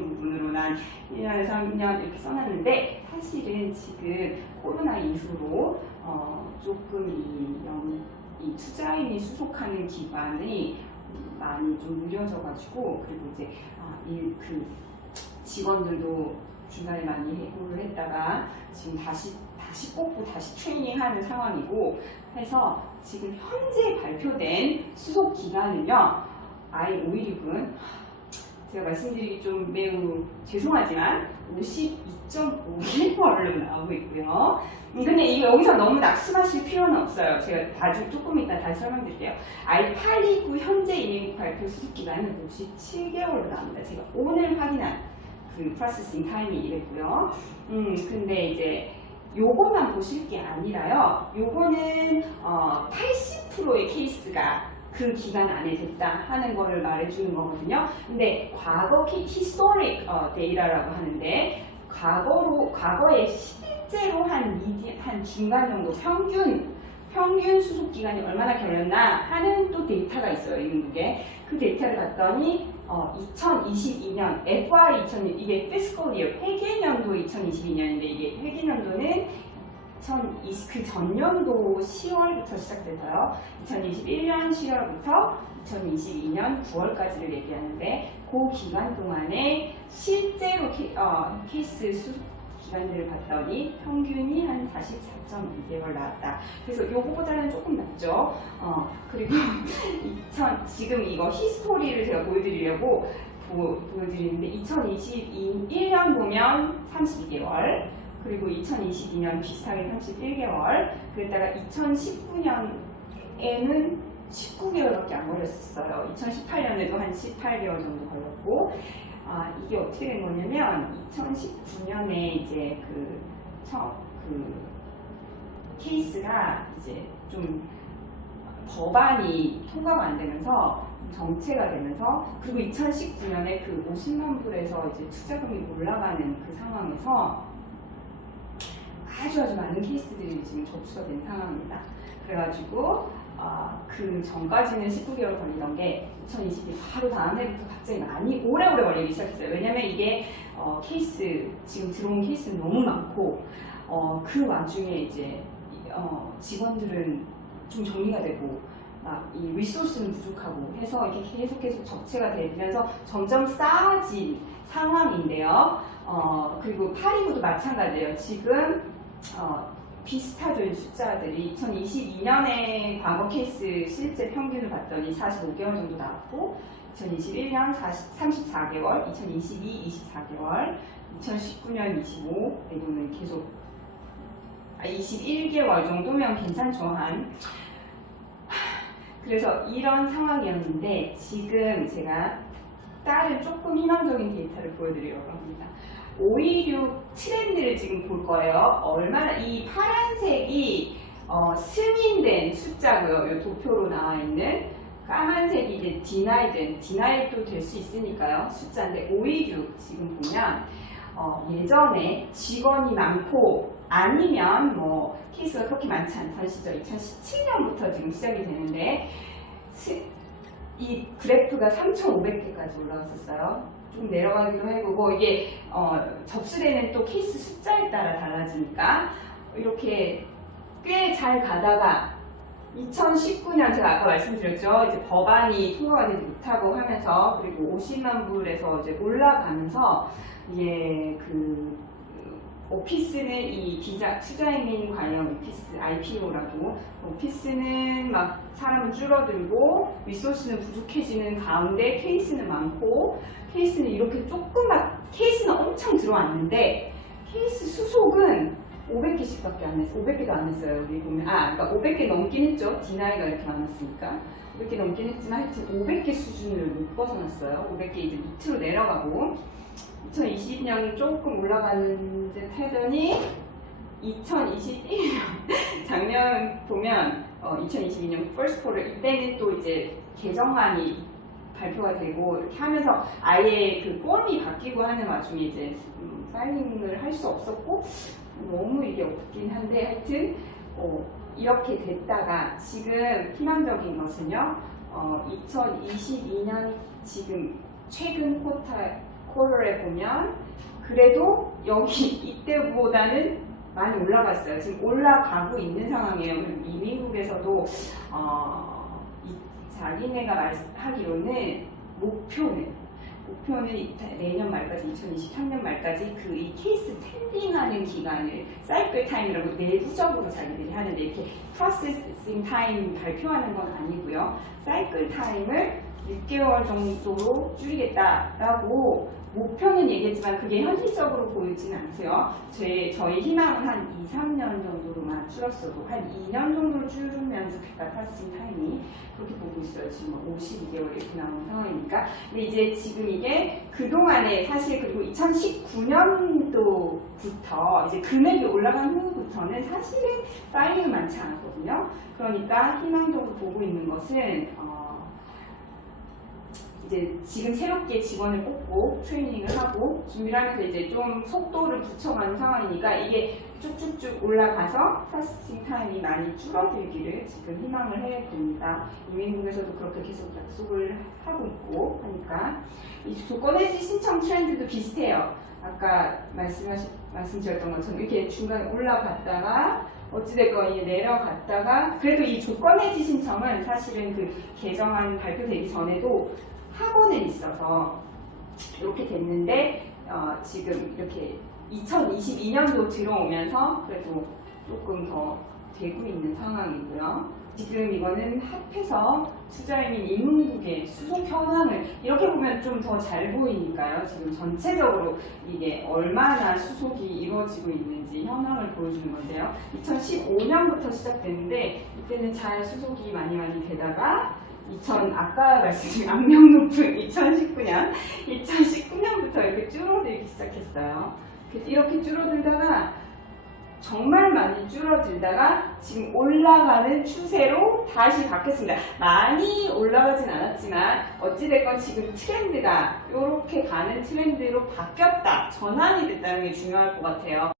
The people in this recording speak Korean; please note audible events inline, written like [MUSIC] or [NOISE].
부수적인 부분으로 난 1년에서 3년 이렇게 써놨는데 사실은 지금 코로나 이후로 어, 조금 이, 영, 이 투자인이 수속하는 기관이 많이 좀 느려져가지고 그리고 이제 아, 이, 그 직원들도 중간에 많이 해고를 했다가 지금 다시 다시 뽑고 다시 트레이닝하는 상황이고 해서 지금 현재 발표된 수속 기간은요 I516은 제가 말씀드리기 좀 매우 죄송하지만 52.5개월로 나오고 있고요. 음, 근데 이거 여기서 너무 낙심하실 필요는 없어요. 제가 나중 조금 이따 다시 설명드릴게요. I829 현재 이행 발표 수속 기간은 57개월로 나옵니다. 제가 오늘 확인한 그 프로세싱 타임이 이랬고요. 음, 근데 이제 요것만 보실 게 아니라요. 요거는 어, 80%의 케이스가 그 기간 안에 됐다 하는 거를 말해주는 거거든요. 근데 과거 키, historic 어, 데이터라고 하는데 과거로 과거에 실제로 한 미디 한 중간 정도 평균 평균 수속 기간이 얼마나 걸렸나 하는 또 데이터가 있어요. 이게 그 데이터를 봤더니 어, 2022년 FY 2000 이게 fiscal year 회계년도 2022년인데 이게 회계년도는 2020, 그 전년도 10월부터 시작돼서요. 2021년 10월부터 2022년 9월까지를 얘기하는데 그 기간 동안에 실제로 케, 어, 케이스 수 기간들을 봤더니 평균이 한 44.2개월 나왔다. 그래서 요거보다는 조금 낮죠. 어, 그리고 [LAUGHS] 2000, 지금 이거 히스토리를 제가 보여드리려고 보, 보여드리는데 2021년 보면 32개월, 그리고 2022년 비슷하게 31개월, 그랬다가 2019년에는 19개월밖에 안 걸렸었어요. 2018년에도 한 18개월 정도 걸렸고, 아, 이게 어떻게 된 거냐면 2019년에 이제 그, 처, 그 케이스가 이제 좀 법안이 통과가 안 되면서 정체가 되면서 그리고 2019년에 그 50만 불에서 이제 투자금이 올라가는 그 상황에서 아주 아주 많은 케이스들이 지금 접수가 된 상황입니다. 그래가지고 아, 그 전까지는 19개월 걸리던 게 2020년 바로 다음 해부터 갑자기 많이 오래오래 걸리기 시작했어요. 왜냐면 이게 어, 케이스 지금 들어온 케이스는 너무 많고 어, 그 와중에 이제 어, 직원들은 좀 정리가 되고 막이 리소스는 부족하고 해서 이렇게 계속 계속 적체가 되면서 점점 쌓아진 상황인데요. 어, 그리고 파리구도 마찬가지예요. 지금 어, 비슷하죠. 이 숫자들이 2022년에 과거 케이스 실제 평균을 봤더니 45개월 정도 나왔고 2021년 40, 34개월, 2022 24개월, 2019년 25 이거는 계속 아, 21개월 정도면 괜찮죠 한 그래서 이런 상황이었는데 지금 제가 다른 조금 희망적인 데이터를 보여드리려고 합니다. 526 트렌드를 지금 볼 거예요. 얼마나 이 파란색이 어, 승인된 숫자고요. 이 도표로 나와 있는 까만색이 이제 디나이든 디나이도 될 수 있으니까요. 숫자인데 526 지금 보면 어, 예전에 직원이 많고 아니면 뭐 케이스가 그렇게 많지 않던 시절 2017년부터 지금 시작이 되는데 스- 이 그래프가 3,500개까지 올라왔었어요. 좀 내려가기도 해보고 이게 어, 접수되는 또 케이스 숫자에 따라 달라지니까 이렇게 꽤 잘 가다가 2019년 제가 아까 말씀드렸죠. 이제 법안이 통과가 되지 못하고 하면서 그리고 50만 불에서 이제 올라가면서 이게 그 오피스는 이 비자 투자행위 관련 오피스 IPO라고. 오피스는 막 사람 줄어들고 리소스는 부족해지는 가운데 케이스는 많고 케이스는 이렇게 조금만 케이스는 엄청 들어왔는데 케이스 수속은 500개씩밖에 안 했어요. 500개도 안 했어요. 여기 보면 아 그러니까 500개 넘긴 했죠. 디나이가 이렇게 많았으니까 500개 넘긴 했지만 하여튼 500개 수준을 못 벗어났어요. 500개 이제 밑으로 내려가고 2020년이 조금 올라가는 듯 하더니 2021년 [LAUGHS] 작년 보면 어, 2022년 first quarter 이때는 또 이제 개정안이 발표가 되고 이렇게 하면서 아예 그 폼이 바뀌고 하는 와중에 이제 음, 파일링을 할 수 없었고 너무 이게 없긴 한데 하여튼 어, 이렇게 됐다가 지금 희망적인 것은요 어, 2022년 지금 최근 쿼터 쿼터에 보면 그래도 여기 [LAUGHS] 이때보다는 많이 올라갔어요. 지금 올라가고 있는 상황이에요. 그리고 이민국에서도 어, 이- 자기네가 말하기로는 목표는 목표는 이- 내년 말까지 2023년 말까지 그 이 케이스 텐딩하는 기간을 사이클 타임이라고 내부적으로 자기들이 하는데 이렇게 프로세싱 타임 발표하는 건 아니고요. 사이클 타임을 6개월 정도로 줄이겠다라고 목표는 얘기했지만 그게 현실적으로 보이지는 않고요. 제, 저희 희망은 한 2, 3년 정도로만 줄었어도 한 2년 정도로 줄으면 좋겠다 프로세싱 타임이 그렇게 보고 있어요. 지금 52개월 이렇게 나온 상황이니까. 근데 이제 지금 이게 그동안에 사실 그리고 2019년도부터 이제 금액이 올라간 후부터는 사실은 파일링은 많지 않았거든요. 그러니까 희망적으로 보고 있는 것은 어, 이제 지금 새롭게 직원을 뽑고 트레이닝을 하고 준비를 하면서 이제 좀 속도를 붙여가는 상황이니까 이게 쭉쭉쭉 올라가서 프로세싱 타임이 많이 줄어들기를 지금 희망을 해 봅니다. 이민국에서도 그렇게 계속 약속을 하고 있고 하니까 이 조건 해지 신청 트렌드도 비슷해요. 아까 말씀하신 말씀드렸던 것처럼 이렇게 중간에 올라갔다가 어찌됐건 이제 내려갔다가 그래도 이 조건 해지 신청은 사실은 그 개정안 발표되기 전에도 하고는 있어서 이렇게 됐는데 어, 지금 이렇게 2022년도 들어오면서 그래도 조금 더 되고 있는 상황이고요. 지금 이거는 합해서 투자인인 인문국의 수속 현황을 이렇게 보면 좀 더 잘 보이니까요. 지금 전체적으로 이게 얼마나 수속이 이루어지고 있는지 현황을 보여주는 건데요. 2015년부터 시작됐는데 이때는 잘 수속이 많이 많이 되다가 2000 아까 말씀드린 악명 높은 [LAUGHS] 2019년 2019년부터 이렇게 줄어들기 시작했어요. 이렇게 줄어들다가 정말 많이 줄어들다가 지금 올라가는 추세로 다시 바뀌었습니다. 많이 올라가진 않았지만 어찌됐건 지금 트렌드가 이렇게 가는 트렌드로 바뀌었다. 전환이 됐다는 게 중요할 것 같아요.